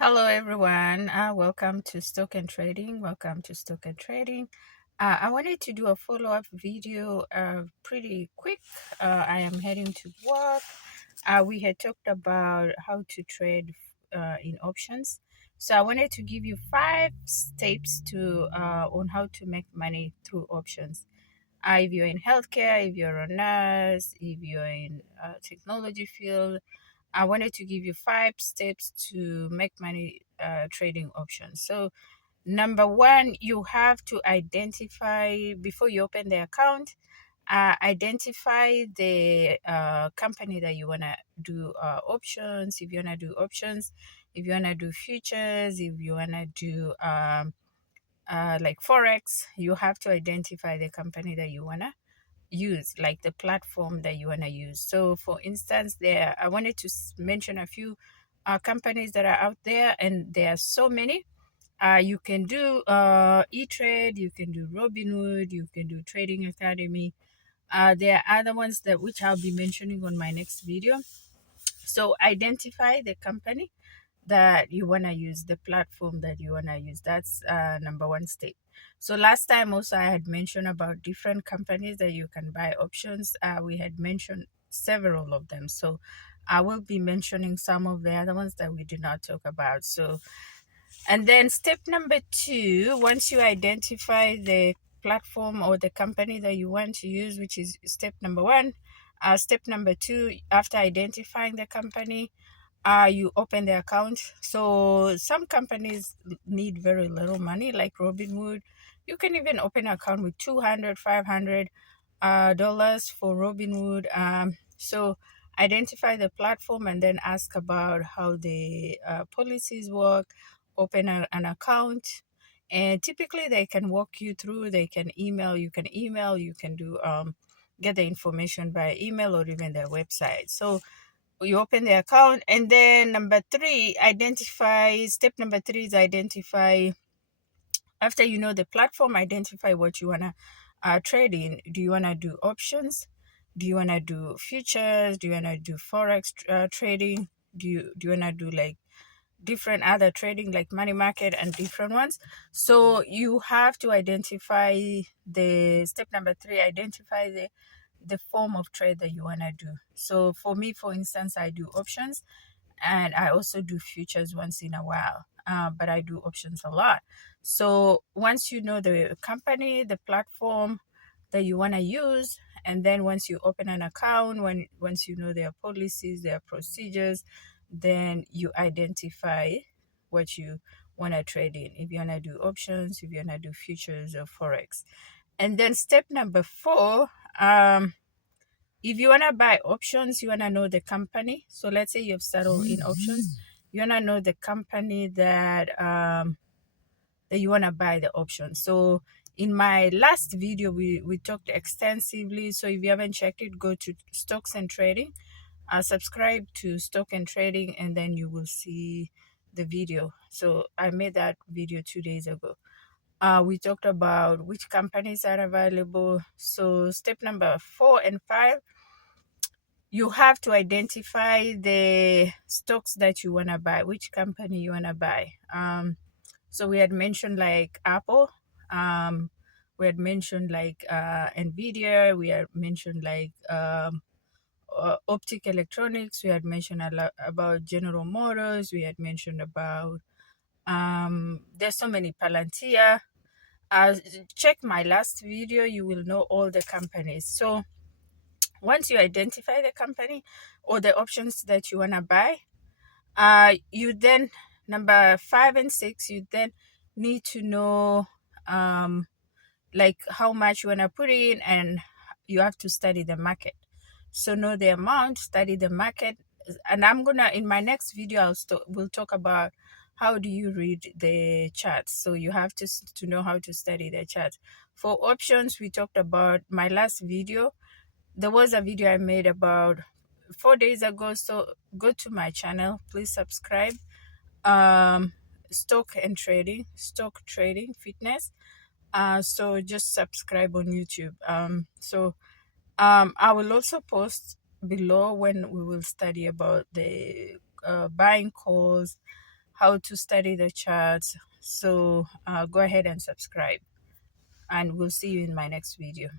Hello everyone. Welcome to Stock and Trading. Welcome to Stock and Trading. I wanted to do a follow-up video pretty quick. I am heading to work. We had talked about how to trade in options. So I wanted to give you 5 steps to on how to make money through options. If you're in healthcare, if you're a nurse, if you're in technology field, I wanted to give you 5 steps to make money trading options. So, number one, you have to identify before you open the account. Identify the company that you wanna do options. If you wanna do options, if you wanna do futures, if you wanna do like forex, you have to identify the company that you wanna use, like the platform that you want to use. So for instance, there I wanted to mention a few companies that are out there, and there are so many. You can do E-Trade, you can do Robinhood, you can do Trading Academy. There are other ones that which I'll be mentioning on my next video. So identify the company that you want to use, the platform that you want to use. That's number one step. So last time also I had mentioned about different companies that you can buy options. We had mentioned several of them. So I will be mentioning some of the other ones that we did not talk about. So, and then step number two, once you identify the platform or the company that you want to use, which is step number one, step number two, after identifying the company, you open the account. So some companies need very little money, like Robinhood. You can even open an account with 200, $500 for Robinhood. So identify the platform and then ask about how the policies work. Open an account, and typically they can walk you through. They can email. You can email. You can do get the information by email or even their website. So you open the account, and then step number three is identify. After you know the platform, identify what you want to trade in. Do you want to do options? Do you want to do futures? Do you want to do forex trading? Do you want to do like different other trading like money market and different ones? So you have to identify the step number three, identify the form of trade that you want to do. So for me, for instance, I do options, and I also do futures once in a while, but I do options a lot. So once you know the company, the platform that you want to use, and then once you open an account, once you know their policies, their procedures, then you identify what you want to trade in. If you want to do options, if you want to do futures or forex. And then step number four, if you want to buy options, you want to know the company. So let's say you've settled in options, you want to know the company that you want to buy the options. So in my last video, we talked extensively. So if you haven't checked it, go to Stocks and Trading, subscribe to Stock and Trading, and then you will see the video. So I made that video 2 days ago. We talked about which companies are available. So step number 4 and 5, you have to identify the stocks that you want to buy, which company you want to buy. So we had mentioned like Apple, we had mentioned like Nvidia, we had mentioned like Optic Electronics, we had mentioned a lot about General Motors, we had mentioned about there's so many, Palantir. Check my last video, you will know all the companies. So once you identify the company or the options that you want to buy, you then, number 5 and 6, you then need to know like how much you want to put in, and you have to study the market. So know the amount, study the market. And I'm gonna, in my next video, we'll talk about how do you read the charts. So you have to know how to study the charts. For options, we talked about my last video. There was a video I made about 4 days ago. So go to my channel, please subscribe. Stock trading fitness. So just subscribe on YouTube. I will also post below when we will study about the buying calls, how to study the charts. So go ahead and subscribe, and we'll see you in my next video.